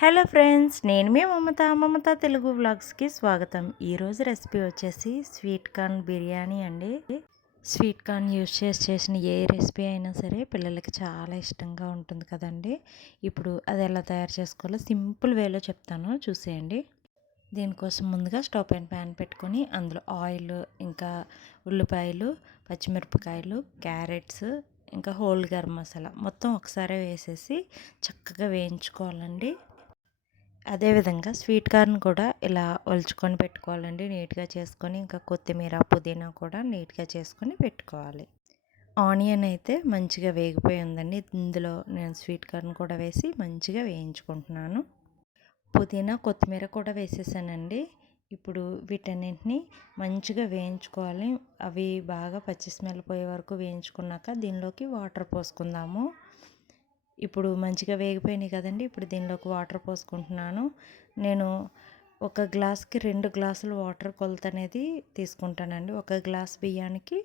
Hello friends నేను మీ మమత. మమత తెలుగు వ్లాగ్స్కి స్వాగతం. ఈరోజు రెసిపీ వచ్చేసి స్వీట్ కార్న్ బిర్యానీ అండి. స్వీట్ కార్న్ యూస్ చేసి చేసిన ఏ రెసిపీ అయినా సరే పిల్లలకి చాలా ఇష్టంగా ఉంటుంది కదండి. ఇప్పుడు అది ఎలా తయారు చేసుకోవాలో సింపుల్ వేలో చెప్తాను. చూసేయండి. దీనికోసం ముందుగా స్టవ్ అండ్ ప్యాన్ పెట్టుకొని అందులో ఆయిల్ ఇంకా ఉల్లిపాయలు పచ్చిమిరపకాయలు క్యారెట్స్ ఇంకా హోల్ గరం మసాలా మొత్తం ఒకసారి వేసేసి చక్కగా వేయించుకోవాలండి. అదేవిధంగా స్వీట్ కార్న్ కూడా ఇలా ఒలుచుకొని పెట్టుకోవాలండి. నీట్గా చేసుకొని ఇంకా కొత్తిమీర పుదీనా కూడా నీట్గా చేసుకొని పెట్టుకోవాలి. ఆనియన్ అయితే మంచిగా వేగిపోయి ఉందండి. ఇందులో నేను స్వీట్ కార్న్ కూడా వేసి మంచిగా వేయించుకుంటున్నాను. పుదీనా కొత్తిమీర కూడా వేసేసానండి. ఇప్పుడు వీటన్నింటినీ మంచిగా వేయించుకోవాలి. అవి బాగా పచ్చి స్మెల్ పోయే వరకు వేయించుకున్నాక దీనిలోకి వాటర్ పోసుకుందాము. ఇప్పుడు మంచిగా వేగిపోయినాయి కదండి. ఇప్పుడు దీనిలోకి వాటర్ పోసుకుంటున్నాను. నేను ఒక గ్లాస్కి రెండు గ్లాసులు వాటర్ కొలత అనేది తీసుకుంటానండి. ఒక గ్లాస్ బియ్యానికి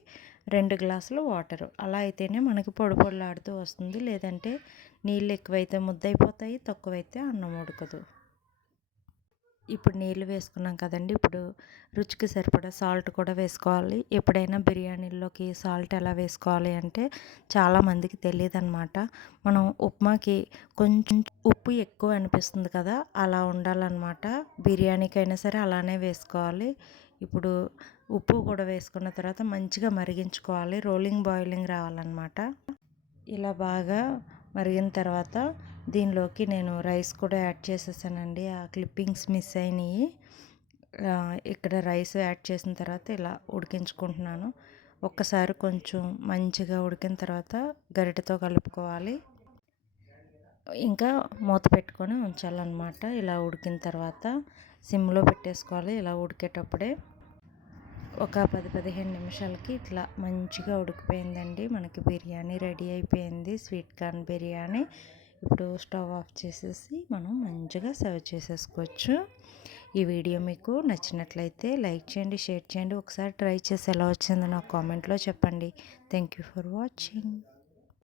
రెండు గ్లాసులు వాటర్. అలా అయితేనే మనకి పొడి పొడిలాడుతూ వస్తుంది. లేదంటే నీళ్ళు ఎక్కువైతే ముద్దైపోతాయి తక్కువైతే అన్నం ఉడకదు. ఇప్పుడు నీళ్ళు వేసుకున్నాం కదండి. ఇప్పుడు రుచికి సరిపడా సాల్ట్ కూడా వేసుకోవాలి. ఎప్పుడైనా బిర్యానీలోకి సాల్ట్ ఎలా వేసుకోవాలి అంటే చాలామందికి తెలియదు అనమాట మనం ఉప్మాకి కొంచెం ఉప్పు ఎక్కువ అనిపిస్తుంది కదా అలా ఉండాలన్నమాట. బిర్యానీకైనా సరే అలానే వేసుకోవాలి. ఇప్పుడు ఉప్పు కూడా వేసుకున్న తర్వాత మంచిగా మరిగించుకోవాలి. రోలింగ్ బాయిలింగ్ రావాలన్నమాట. ఇలా బాగా మరిగిన తర్వాత దీనిలోకి నేను రైస్ కూడా యాడ్ చేసేసానండి. ఆ క్లిప్పింగ్స్ మిస్ అయినాయి. ఇక్కడ రైస్ యాడ్ చేసిన తర్వాత ఇలా ఉడికించుకుంటున్నాను. ఒక్కసారి కొంచెం మంచిగా ఉడికిన తర్వాత గరిటెతో కలుపుకోవాలి. ఇంకా మూత పెట్టుకొని ఉంచాలన్నమాట. ఇలా ఉడికిన తర్వాత సిమ్లో పెట్టేసుకోవాలి. ఇలా ఉడికేటప్పుడే ఒక పది పదిహేను నిమిషాలకి ఇట్లా మంచిగా ఉడికిపోయిందండి. మనకి బిర్యానీ రెడీ అయిపోయింది. Sweet corn biryani. ఇప్పుడు స్టవ్ ఆఫ్ చేసేసి మనం మంచిగా సర్వ్ చేసేసుకోవచ్చు. ఈ వీడియో మీకు నచ్చినట్లయితే లైక్ చేయండి షేర్ చేయండి. ఒకసారి ట్రై చేసి ఎలా వచ్చిందో నాకు కామెంట్లో చెప్పండి. Thank you for watching.